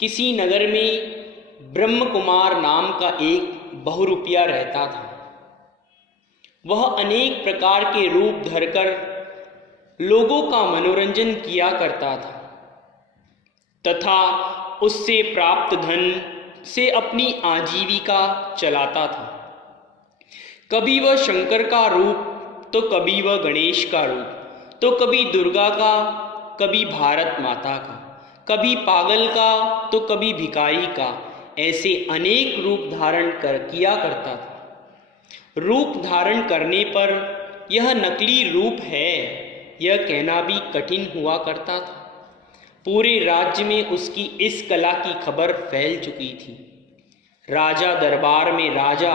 किसी नगर में ब्रह्म कुमार नाम का एक बहुरूपिया रहता था। वह अनेक प्रकार के रूप धरकर लोगों का मनोरंजन किया करता था तथा उससे प्राप्त धन से अपनी आजीविका चलाता था। कभी वह शंकर का रूप, तो कभी वह गणेश का रूप, तो कभी दुर्गा का, कभी भारत माता का, कभी पागल का, तो कभी भिखारी का, ऐसे अनेक रूप धारण किया करता था। रूप धारण करने पर यह नकली रूप है, यह कहना भी कठिन हुआ करता था। पूरे राज्य में उसकी इस कला की खबर फैल चुकी थी। राजा दरबार में राजा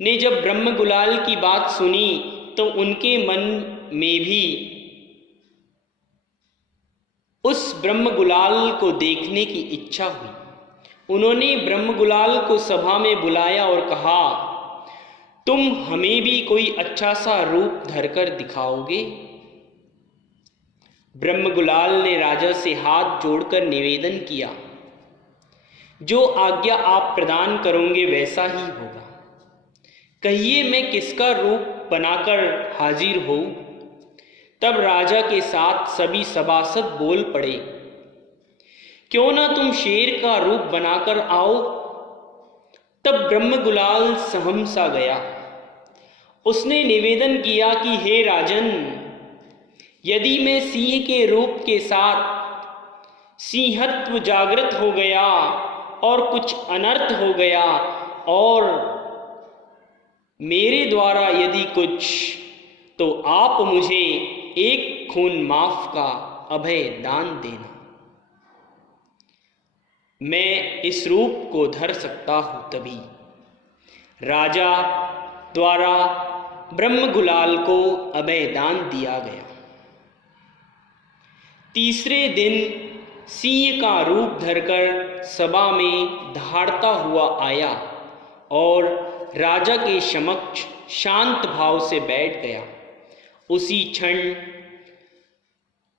ने जब ब्रह्म गुलाल की बात सुनी तो उनके मन में भी उस ब्रह्म गुलाल को देखने की इच्छा हुई। उन्होंने ब्रह्म गुलाल को सभा में बुलाया और कहा, तुम हमें भी कोई अच्छा सा रूप धरकर दिखाओगे? ब्रह्म गुलाल ने राजा से हाथ जोड़कर निवेदन किया, जो आज्ञा आप प्रदान करोगे वैसा ही होगा। कहिए मैं किसका रूप बनाकर हाजिर होऊं? तब राजा के साथ सभी सभासद बोल पड़े, क्यों ना तुम शेर का रूप बनाकर आओ। तब ब्रह्म गुलाल सहमसा गया। उसने निवेदन किया कि हे राजन, यदि मैं सिंह के रूप के साथ सिंहत्व जागृत हो गया और कुछ अनर्थ हो गया और मेरे द्वारा यदि कुछ, तो आप मुझे एक खून माफ का अभय दान देना। मैं इस रूप को धर सकता हूं तभी। राजा द्वारा ब्रह्म गुलाल को अभय दान दिया गया। तीसरे दिन सिंह का रूप धरकर सभा में दहाड़ता हुआ आया और राजा के समक्ष शांत भाव से बैठ गया। उसी क्षण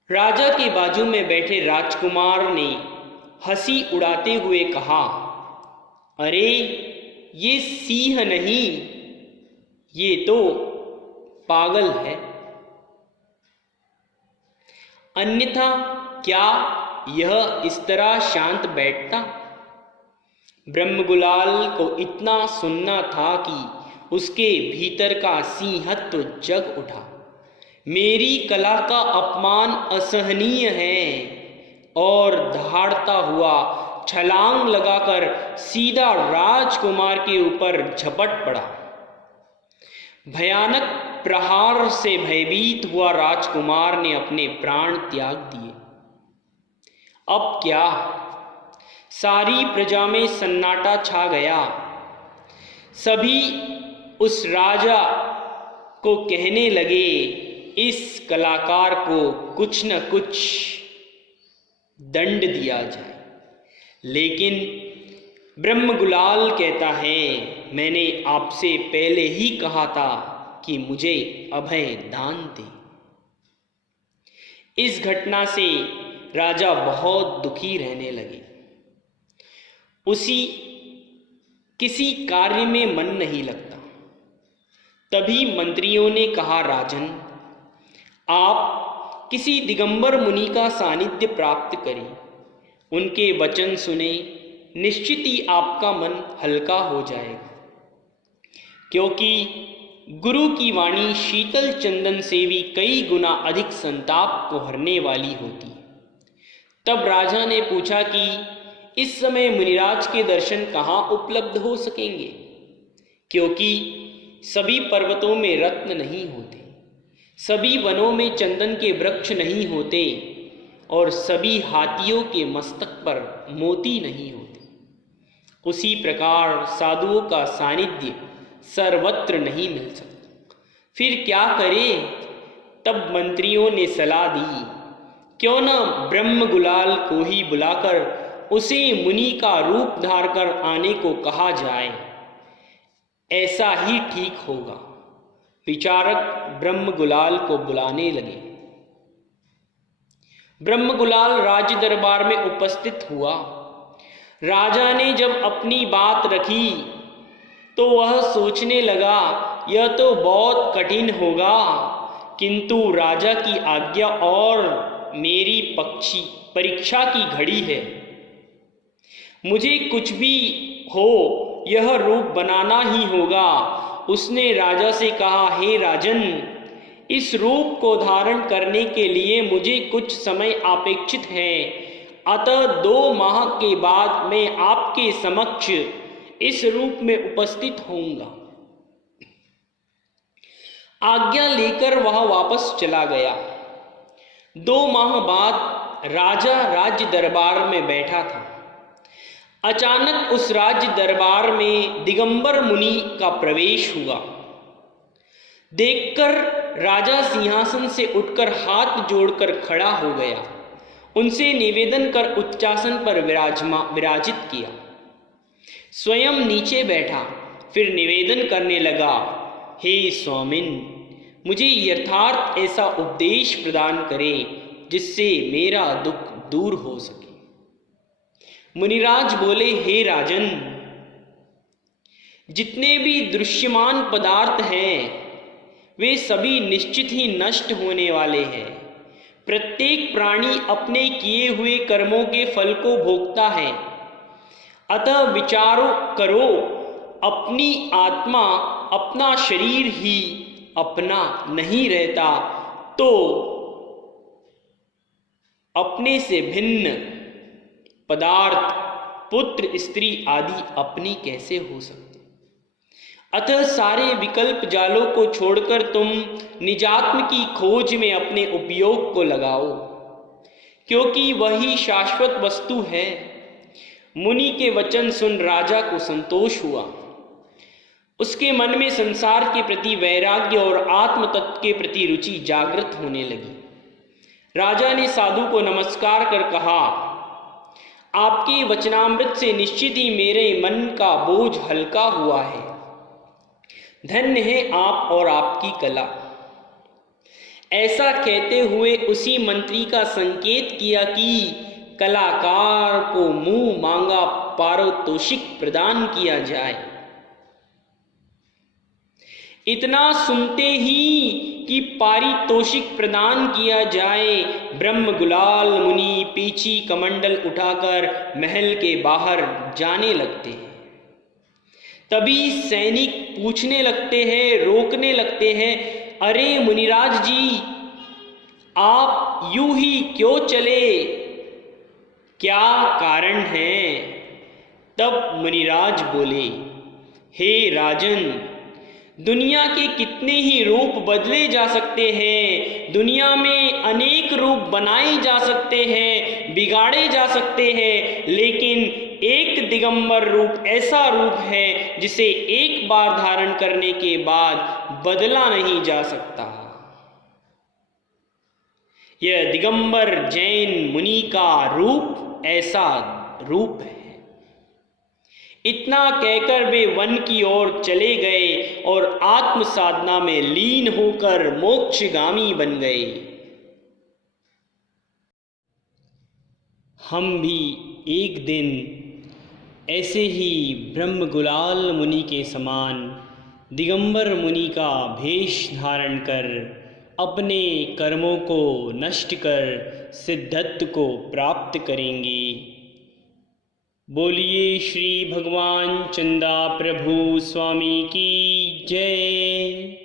राजा के बाजू में बैठे राजकुमार ने हंसी उड़ाते हुए कहा, अरे ये सिंह नहीं, ये तो पागल है। अन्यथा क्या यह इस तरह शांत बैठता? ब्रह्म गुलाल को इतना सुनना था कि उसके भीतर का सिंहत्व जग उठा। मेरी कला का अपमान असहनीय है, और दहाड़ता हुआ छलांग लगाकर सीधा राजकुमार के ऊपर झपट पड़ा। भयानक प्रहार से भयभीत हुआ राजकुमार ने अपने प्राण त्याग दिए। अब क्या? सारी प्रजा में सन्नाटा छा गया। सभी उस राजा को कहने लगे, इस कलाकार को कुछ न कुछ दंड दिया जाए। लेकिन ब्रह्म गुलाल कहता है, मैंने आपसे पहले ही कहा था कि मुझे अभय दान दे। इस घटना से राजा बहुत दुखी रहने लगे। किसी कार्य में मन नहीं लगता। तभी मंत्रियों ने कहा, राजन, आप किसी दिगंबर मुनि का सानिध्य प्राप्त करें, उनके वचन सुने, निश्चित ही आपका मन हल्का हो जाएगा। क्योंकि गुरु की वाणी शीतल चंदन से भी कई गुना अधिक संताप को हरने वाली होती है। तब राजा ने पूछा कि इस समय मुनिराज के दर्शन कहाँ उपलब्ध हो सकेंगे? क्योंकि सभी पर्वतों में रत्न नहीं होते, सभी वनों में चंदन के वृक्ष नहीं होते, और सभी हाथियों के मस्तक पर मोती नहीं होते। उसी प्रकार साधुओं का सानिध्य सर्वत्र नहीं मिल सकता। फिर क्या करे? तब मंत्रियों ने सलाह दी, क्यों न ब्रह्म गुलाल को ही बुलाकर उसे मुनि का रूप धारकर आने को कहा जाए, ऐसा ही ठीक होगा। विचारक ब्रह्म गुलाल को बुलाने लगे। ब्रह्मगुलाल राज दरबार में उपस्थित हुआ। राजा ने जब अपनी बात रखी तो वह सोचने लगा, यह तो बहुत कठिन होगा, किंतु राजा की आज्ञा और मेरी परीक्षा की घड़ी है। मुझे कुछ भी हो यह रूप बनाना ही होगा। उसने राजा से कहा, हे राजन, इस रूप को धारण करने के लिए मुझे कुछ समय अपेक्षित है, अतः 2 माह के बाद मैं आपके समक्ष इस रूप में उपस्थित होऊंगा। आज्ञा लेकर वह वापस चला गया। 2 माह बाद राजा राज्य दरबार में बैठा था। अचानक उस राज्य दरबार में दिगंबर मुनि का प्रवेश हुआ। देखकर राजा सिंहासन से उठकर हाथ जोड़कर खड़ा हो गया। उनसे निवेदन कर उच्चासन पर विराजित किया। स्वयं नीचे बैठा, फिर निवेदन करने लगा, हे स्वामिन, मुझे यथार्थ ऐसा उपदेश प्रदान करे जिससे मेरा दुख दूर हो सके। मुनिराज बोले, हे राजन, जितने भी दृश्यमान पदार्थ हैं वे सभी निश्चित ही नष्ट होने वाले हैं। प्रत्येक प्राणी अपने किए हुए कर्मों के फल को भोगता है। अतः विचार करो, अपनी आत्मा, अपना शरीर ही अपना नहीं रहता तो अपने से भिन्न पदार्थ, पुत्र, स्त्री आदि अपनी कैसे हो सकते। अतः सारे विकल्प जालों को छोड़कर तुम निजात्म की खोज में अपने उपयोग को लगाओ, क्योंकि वही शाश्वत वस्तु है। मुनि के वचन सुन राजा को संतोष हुआ। उसके मन में संसार के प्रति वैराग्य और आत्म तत्व के प्रति रुचि जागृत होने लगी। राजा ने साधु को नमस्कार कर कहा, आपके वचनामृत से निश्चित ही मेरे मन का बोझ हल्का हुआ है। धन्य है आप और आपकी कला। ऐसा कहते हुए उसी मंत्री का संकेत किया कि कलाकार को मुंह मांगा पारितोषिक प्रदान किया जाए। इतना सुनते ही कि पारितोषिक प्रदान किया जाए, ब्रह्मगुलाल मुनि पीछी कमंडल उठाकर महल के बाहर जाने लगते हैं। तभी सैनिक पूछने लगते हैं, रोकने लगते हैं, अरे मुनिराज जी, आप यूं ही क्यों चले, क्या कारण है। तब मुनिराज बोले, हे राजन, दुनिया के कितने ही रूप बदले जा सकते हैं, दुनिया में अनेक रूप बनाए जा सकते हैं, बिगाड़े जा सकते हैं, लेकिन एक दिगंबर रूप ऐसा रूप है जिसे एक बार धारण करने के बाद बदला नहीं जा सकता। यह दिगंबर जैन मुनि का रूप ऐसा रूप है। इतना कहकर वे वन की ओर चले गए और आत्म साधना में लीन होकर मोक्षगामी बन गए। हम भी एक दिन ऐसे ही ब्रह्मगुलाल मुनि के समान दिगंबर मुनि का भेष धारण कर अपने कर्मों को नष्ट कर सिद्धत्व को प्राप्त करेंगे। बोलिए श्री भगवान चंदा प्रभु स्वामी की जय।